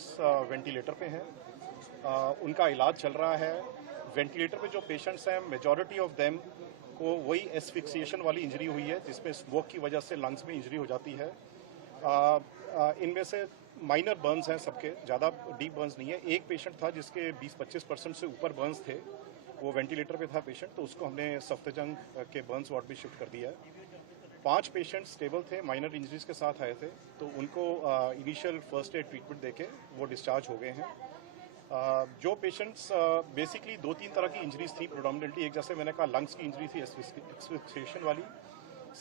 Patients ventilator पे हैं, उनका इलाज चल रहा है। वेंटिलेटर पे जो पेशेंट्स हैं, मेजॉरिटी ऑफ देम को वही एस्फिक्सिएशन वाली इंजरी हुई है, जिसमें स्मोक की वजह से लंग्स में इंजरी हो जाती है। इनमें से माइनर बर्न्स हैं सबके, ज़्यादा डीप बर्न्स नहीं है। एक पेशेंट था जिसके 20-25% से ऊपर बर्न्स थे, वो वेंटिलेटर पे था पेशेंट, तो उसको हमने सफ्दरजंग के बर्न्स वार्ड में शिफ्ट कर दिया है। 5 पेशेंट स्टेबल थे, माइनर इंजरीज के साथ आए थे, तो उनको इनिशियल फर्स्ट एड ट्रीटमेंट देके वो डिस्चार्ज हो गए हैं। जो पेशेंट्स बेसिकली 2-3 तरह की इंजरीज थी प्रोडोमिनेटली। एक, जैसे मैंने कहा, लंग्स की इंजरी थी एस्फिक्सिएशन वाली,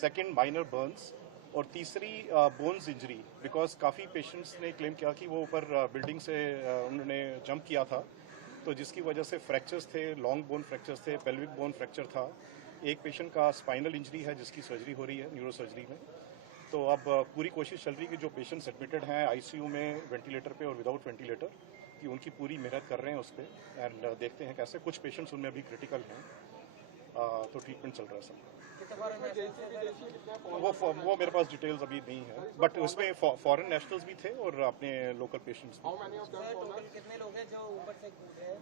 सेकंड माइनर बर्न्स, और तीसरी बोन्स इंजरी, बिकॉज काफ़ी पेशेंट्स ने क्लेम किया कि वो ऊपर बिल्डिंग से उन्होंने जंप किया था, तो जिसकी वजह से फ्रैक्चर्स थे, लॉन्ग बोन फ्रैक्चर्स थे, पेल्विक बोन फ्रैक्चर था। एक पेशेंट का स्पाइनल इंजरी है जिसकी सर्जरी हो रही है न्यूरो सर्जरी में। तो अब पूरी कोशिश चल रही है कि जो पेशेंट्स एडमिटेड हैं आईसीयू में वेंटिलेटर पे और विदाउट वेंटिलेटर, कि उनकी पूरी मेहनत कर रहे हैं उस पर, एंड देखते हैं कैसे। कुछ पेशेंट्स उनमें अभी क्रिटिकल हैं, तो ट्रीटमेंट चल रहा है सब। वो मेरे पास डिटेल्स अभी नहीं है, बट उसमें फॉरेन नेशनल्स भी थे और अपने लोकल पेशेंट्स भी। कितने लोग हैं जो ऊपर से कूदे हैं?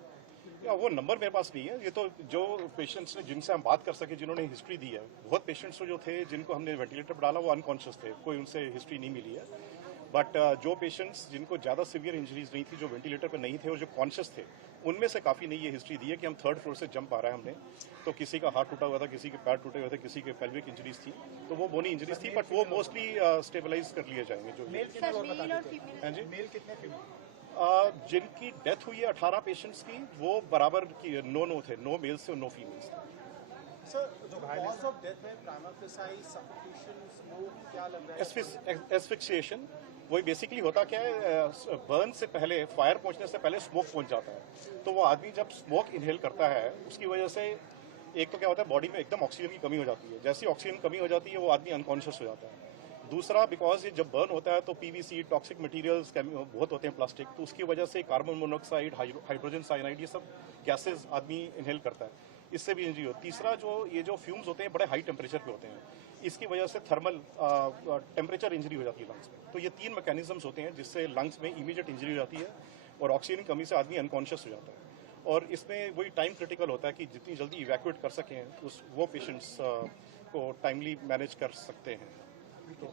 या वो नंबर मेरे पास नहीं है। ये तो जो पेशेंट्स ने जिनसे हम बात कर सके, जिन्होंने हिस्ट्री दी है, बहुत पेशेंट्स जो थे जिनको हमने वेंटिलेटर पर डाला वो अनकॉन्शियस थे, कोई उनसे हिस्ट्री नहीं मिली है। बट जो पेशेंट्स जिनको ज़्यादा सीवियर इंजरीज नहीं थी, जो वेंटिलेटर पर नहीं थे और जो कॉन्शियस थे, उनमें से काफ़ी ने ये हिस्ट्री दी है कि हम 3rd फ्लोर से जंप आ रहा है हमने, तो किसी का हाथ टूटा हुआ था, किसी के पैर टूटे हुए थे, किसी के पेल्विक इंजरीज थी, तो वो बोनी इंजरीज थी, बट वो मोस्टली स्टेबलाइज कर लिए जाएंगे। जो हाँ जी, मेल कितने फीमेल? जिनकी डेथ हुई है 18 पेशेंट्स की, वो बराबर की नो थे, नो मेल्स थे और नो फीमेल्स थे। सर, जो कॉज ऑफ डेथ है, प्राइमा फेसाई, सफोकेशन, स्मोक, क्या लग रहा है? एस्फिक्सिएशन। वही बेसिकली होता क्या है, बर्न से पहले, फायर पहुंचने से पहले स्मोक पहुंच जाता है, तो वो आदमी जब स्मोक इनहेल करता है उसकी वजह से एक तो क्या होता है, बॉडी में एकदम ऑक्सीजन की कमी हो जाती है। जैसी ऑक्सीजन कमी हो जाती है वो आदमी अनकॉन्शियस हो जाता है। दूसरा, बिकॉज ये जब बर्न होता है तो पीवीसी, टॉक्सिक मटेरियल्स बहुत होते हैं, प्लास्टिक, तो उसकी वजह से कार्बन मोनोऑक्साइड, हाइड्रोजन साइनाइड, ये सब गैसेज आदमी इनहेल करता है, इससे भी इंजरी होती है। तीसरा, ये जो फ्यूम्स होते हैं बड़े हाई टेम्परेचर पे होते हैं, इसकी वजह से थर्मल टेम्परेचर इंजरी हो जाती है लंग्स में। तो ये 3 मैकेनिज्म्स होते हैं जिससे लंग्स में इमीडिएट इंजरी हो जाती है और ऑक्सीजन की कमी से आदमी अनकॉन्शियस हो जाता है। और इसमें वही टाइम क्रिटिकल होता है कि जितनी जल्दी इवैक्यूएट कर सकें वो पेशेंट्स को टाइमली मैनेज कर सकते हैं। तो